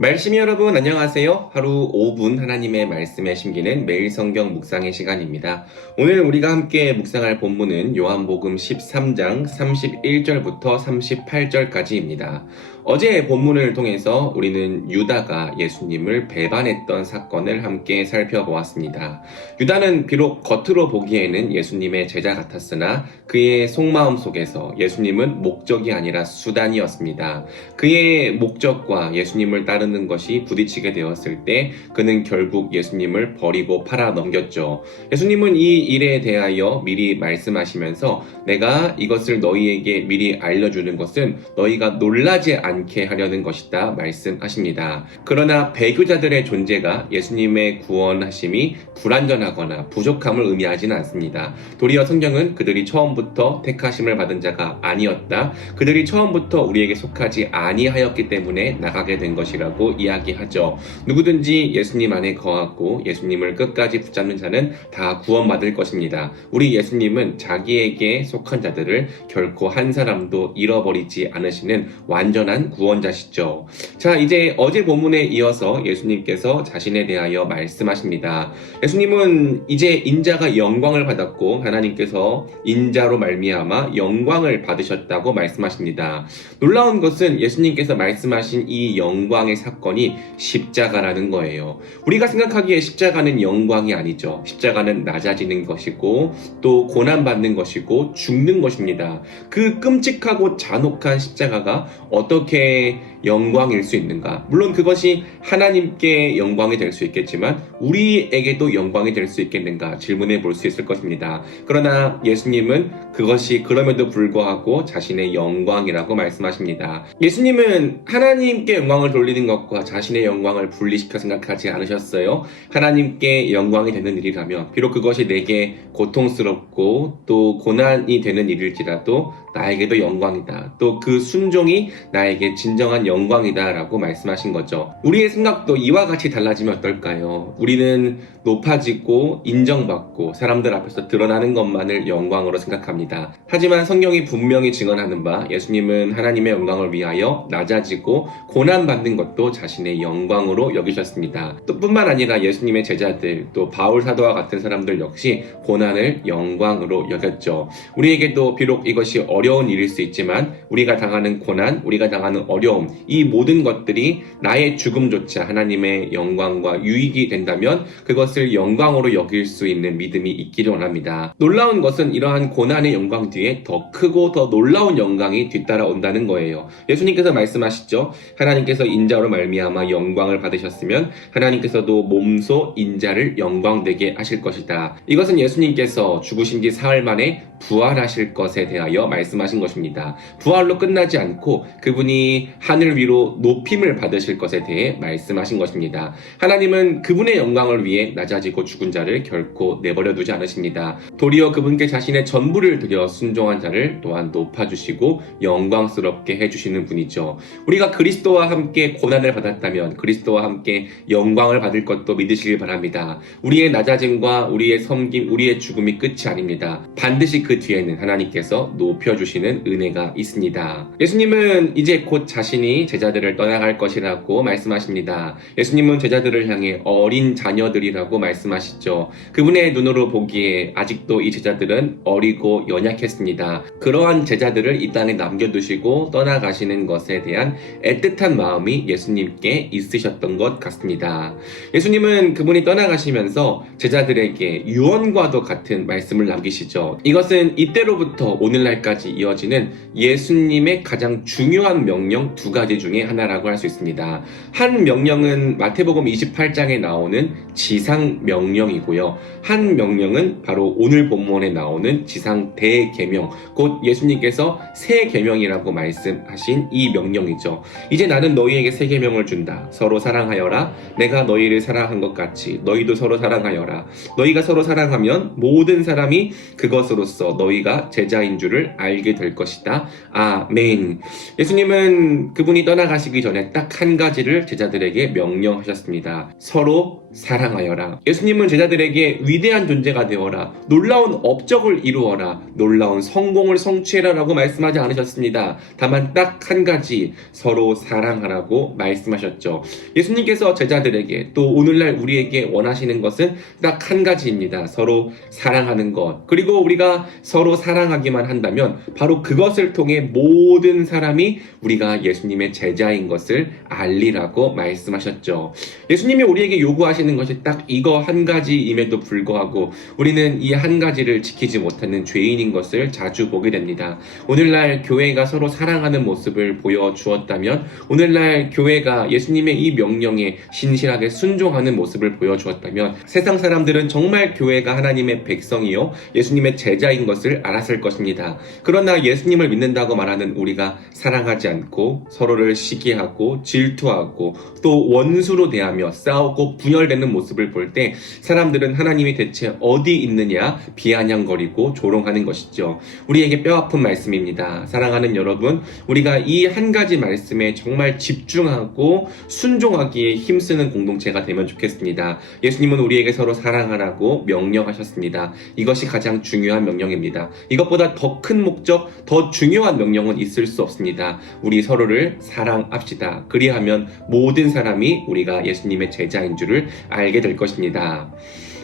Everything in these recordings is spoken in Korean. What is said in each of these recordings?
말씀이 여러분 안녕하세요. 하루 5분 하나님의 말씀에 심기는 매일 성경 묵상의 시간입니다. 오늘 우리가 함께 묵상할 본문은 요한복음 13장 31절부터 38절까지입니다. 어제 본문을 통해서 우리는 유다가 예수님을 배반했던 사건을 함께 살펴보았습니다. 유다는 비록 겉으로 보기에는 예수님의 제자 같았으나 그의 속마음 속에서 예수님은 목적이 아니라 수단이었습니다. 그의 목적과 예수님을 따르는 것이 부딪히게 되었을 때 그는 결국 예수님을 버리고 팔아 넘겼죠. 예수님은 이 일에 대하여 미리 말씀하시면서 내가 이것을 너희에게 미리 알려주는 것은 너희가 놀라지 않게 하려는 것이다 말씀하십니다. 그러나 배교자들의 존재가 예수님의 구원하심이 불완전하거나 부족함을 의미하지는 않습니다. 도리어 성경은 그들이 처음부터 택하심을 받은 자가 아니었다. 그들이 처음부터 우리에게 속하지 아니하였기 때문에 나가게 된 것이라고 이야기하죠. 누구든지 예수님 안에 거하고 예수님을 끝까지 붙잡는 자는 다 구원받을 것입니다. 우리 예수님은 자기에게 속한 자들을 결코 한 사람도 잃어버리지 않으시는 완전한 구원자시죠. 자, 이제 어제 본문에 이어서 예수님께서 자신에 대하여 말씀하십니다. 예수님은 이제 인자가 영광을 받았고 하나님께서 인자로 말미암아 영광을 받으셨다고 말씀하십니다. 놀라운 것은 예수님께서 말씀하신 이 영광의 사건이 십자가라는 거예요. 우리가 생각하기에 십자가는 영광이 아니죠. 십자가는 낮아지는 것이고 또 고난받는 것이고 죽는 것입니다. 그 끔찍하고 잔혹한 십자가가 어떻게 영광일 수 있는가? 물론 그것이 하나님께 영광이 될 수 있겠지만 우리에게도 영광이 될 수 있겠는가 질문해 볼 수 있을 것입니다. 그러나 예수님은 그것이 그럼에도 불구하고 자신의 영광이라고 말씀하십니다. 예수님은 하나님께 영광을 돌리는 것과 자신의 영광을 분리시켜 생각하지 않으셨어요. 하나님께 영광이 되는 일이라면 비록 그것이 내게 고통스럽고 또 고난이 되는 일일지라도 나에게도 영광이다. 또 그 순종이 나에게 진정한 영광이다 라고 말씀하신 거죠. 우리의 생각도 이와 같이 달라지면 어떨까요? 우리는 높아지고 인정받고 사람들 앞에서 드러나는 것만을 영광으로 생각합니다. 하지만 성경이 분명히 증언하는 바 예수님은 하나님의 영광을 위하여 낮아지고 고난받는 것도 자신의 영광으로 여기셨습니다. 또 뿐만 아니라 예수님의 제자들 또 바울 사도와 같은 사람들 역시 고난을 영광으로 여겼죠. 우리에게도 비록 이것이 어려운 일일 수 있지만 우리가 당하는 고난, 우리가 당하는 어려움, 이 모든 것들이 나의 죽음조차 하나님의 영광과 유익이 된다면 그것을 영광으로 여길 수 있는 믿음이 있기를 원합니다. 놀라운 것은 이러한 고난의 영광 뒤에 더 크고 더 놀라운 영광이 뒤따라온다는 거예요. 예수님께서 말씀하시죠. 하나님께서 인자로 말미암아 영광을 받으셨으면 하나님께서도 몸소 인자를 영광되게 하실 것이다. 이것은 예수님께서 죽으신 지 사흘 만에 부활하실 것에 대하여 말씀하신 것입니다. 부활로 끝나지 않고 그분이 하늘 위로 높임을 받으실 것에 대해 말씀하신 것입니다. 하나님은 그분의 영광을 위해 낮아지고 죽은 자를 결코 내버려 두지 않으십니다. 도리어 그분께 자신의 전부를 드려 순종한 자를 또한 높아주시고 영광스럽게 해주시는 분이죠. 우리가 그리스도와 함께 고난을 받았다면 그리스도와 함께 영광을 받을 것도 믿으시길 바랍니다. 우리의 낮아짐과 우리의 섬김, 우리의 죽음이 끝이 아닙니다. 반드시 그 뒤에는 하나님께서 높여주시는 은혜가 있습니다. 예수님은 이제 곧 자신이 제자들을 떠나갈 것이라고 말씀하십니다. 예수님은 제자들을 향해 어린 자녀들이라고 말씀하시죠. 그분의 눈으로 보기에 아직도 이 제자들은 어리고 연약했습니다. 그러한 제자들을 이 땅에 남겨두시고 떠나가시는 것에 대한 애틋한 마음이 예수님께 있으셨던 것 같습니다. 예수님은 그분이 떠나가시면서 제자들에게 유언과도 같은 말씀을 남기시죠. 이것은 이때로부터 오늘날까지 이어지는 예수님의 가장 중요한 명령 두 가지 중에 하나라고 할 수 있습니다. 한 명령은 마태복음 28장에 나오는 지상 명령이고요. 한 명령은 바로 오늘 본문에 나오는 지상 대계명, 곧 예수님께서 새 계명이라고 말씀하신 이 명령이죠. 이제 나는 너희에게 새 계명을 준다. 서로 사랑하여라. 내가 너희를 사랑한 것 같이 너희도 서로 사랑하여라. 너희가 서로 사랑하면 모든 사람이 그것으로서 너희가 제자인 줄을 알 알게 될 것이다. 아멘. 예수님은 그분이 떠나가시기 전에 딱 한 가지를 제자들에게 명령하셨습니다. 서로 사랑하여라. 예수님은 제자들에게 위대한 존재가 되어라, 놀라운 업적을 이루어라, 놀라운 성공을 성취해라 라고 말씀하지 않으셨습니다. 다만 딱 한 가지, 서로 사랑하라고 말씀하셨죠. 예수님께서 제자들에게 또 오늘날 우리에게 원하시는 것은 딱 한 가지입니다. 서로 사랑하는 것. 그리고 우리가 서로 사랑하기만 한다면 바로 그것을 통해 모든 사람이 우리가 예수님의 제자인 것을 알리라고 말씀하셨죠. 예수님이 우리에게 요구하시는 것이 딱 이거 한 가지임에도 불구하고 우리는 이 한 가지를 지키지 못하는 죄인인 것을 자주 보게 됩니다. 오늘날 교회가 서로 사랑하는 모습을 보여주었다면, 오늘날 교회가 예수님의 이 명령에 신실하게 순종하는 모습을 보여주었다면, 세상 사람들은 정말 교회가 하나님의 백성이요 예수님의 제자인 것을 알았을 것입니다. 그러나 예수님을 믿는다고 말하는 우리가 사랑하지 않고 서로를 시기하고 질투하고 또 원수로 대하며 싸우고 분열되는 모습을 볼 때 사람들은 하나님이 대체 어디 있느냐 비아냥거리고 조롱하는 것이죠. 우리에게 뼈아픈 말씀입니다. 사랑하는 여러분, 우리가 이 한 가지 말씀에 정말 집중하고 순종하기에 힘쓰는 공동체가 되면 좋겠습니다. 예수님은 우리에게 서로 사랑하라고 명령하셨습니다. 이것이 가장 중요한 명령입니다. 이것보다 더 큰 목적, 더 중요한 명령은 있을 수 없습니다. 우리 서로를 사랑합시다. 그리하면 모든 사람이 우리가 예수님의 제자인 줄을 알게 될 것입니다.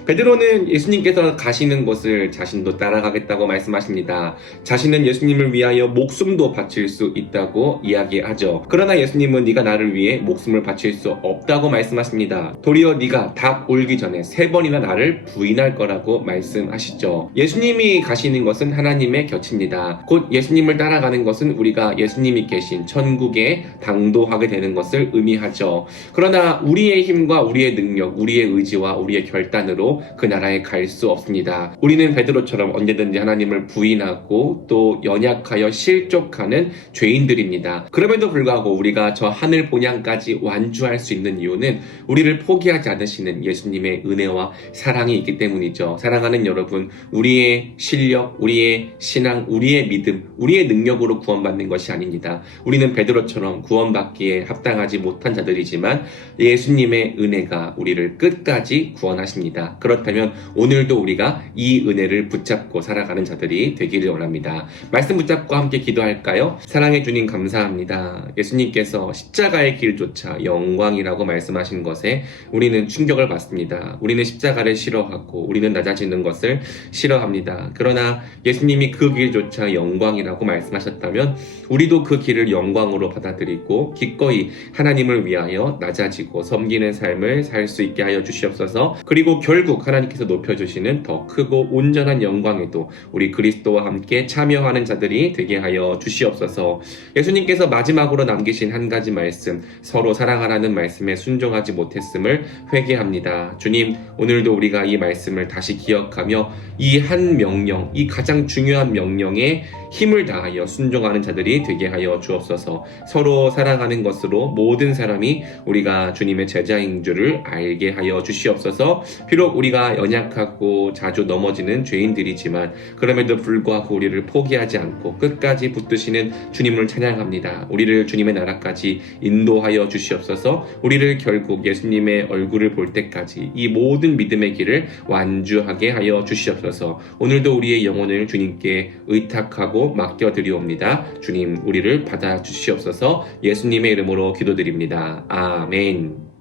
베드로는 예수님께서 가시는 곳을 자신도 따라가겠다고 말씀하십니다. 자신은 예수님을 위하여 목숨도 바칠 수 있다고 이야기하죠. 그러나 예수님은 네가 나를 위해 목숨을 바칠 수 없다고 말씀하십니다. 도리어 네가 닭 울기 전에 3번이나 나를 부인할 거라고 말씀하시죠. 예수님이 가시는 것은 하나님의 곁입니다. 곧 예수님을 따라가는 것은 우리가 예수님이 계신 천국에 당도하게 되는 것을 의미하죠. 그러나 우리의 힘과 우리의 능력, 우리의 의지와 우리의 결단으로 그 나라에 갈 수 없습니다. 우리는 베드로처럼 언제든지 하나님을 부인하고 또 연약하여 실족하는 죄인들입니다. 그럼에도 불구하고 우리가 저 하늘 본향까지 완주할 수 있는 이유는 우리를 포기하지 않으시는 예수님의 은혜와 사랑이 있기 때문이죠. 사랑하는 여러분, 우리의 실력, 우리의 신앙, 우리의 믿음, 우리의 능력으로 구원받는 것이 아닙니다. 우리는 베드로처럼 구원받기에 합당하지 못한 자들이지만 예수님의 은혜가 우리를 끝까지 구원하십니다. 그렇다면 오늘도 우리가 이 은혜를 붙잡고 살아가는 자들이 되기를 원합니다. 말씀 붙잡고 함께 기도할까요? 사랑해 주님 감사합니다. 예수님께서 십자가의 길조차 영광이라고 말씀하신 것에 우리는 충격을 받습니다. 우리는 십자가를 싫어하고 우리는 낮아지는 것을 싫어합니다. 그러나 예수님이 그 길조차 영광이라고 말씀하셨다면 우리도 그 길을 영광으로 받아들이고 기꺼이 하나님을 위하여 낮아지고 섬기는 삶을 살 수 있게 하여 주시옵소서. 그리고 결국 하나님께서 높여주시는 더 크고 온전한 영광에도 우리 그리스도와 함께 참여하는 자들이 되게 하여 주시옵소서. 예수님께서 마지막으로 남기신 한 가지 말씀, 서로 사랑하라는 말씀에 순종하지 못했음을 회개합니다. 주님, 오늘도 우리가 이 말씀을 다시 기억하며 이 한 명령, 이 가장 중요한 명령에 힘을 다하여 순종하는 자들이 되게 하여 주옵소서. 서로 사랑하는 것으로 모든 사람이 우리가 주님의 제자인 줄을 알게 하여 주시옵소서. 비록 우리가 연약하고 자주 넘어지는 죄인들이지만 그럼에도 불구하고 우리를 포기하지 않고 끝까지 붙드시는 주님을 찬양합니다. 우리를 주님의 나라까지 인도하여 주시옵소서. 우리를 결국 예수님의 얼굴을 볼 때까지 이 모든 믿음의 길을 완주하게 하여 주시옵소서. 오늘도 우리의 영혼을 주님께 의탁하고 맡겨드리옵니다. 주님, 우리를 받아주시옵소서. 예수님의 이름으로 기도드립니다. 아멘.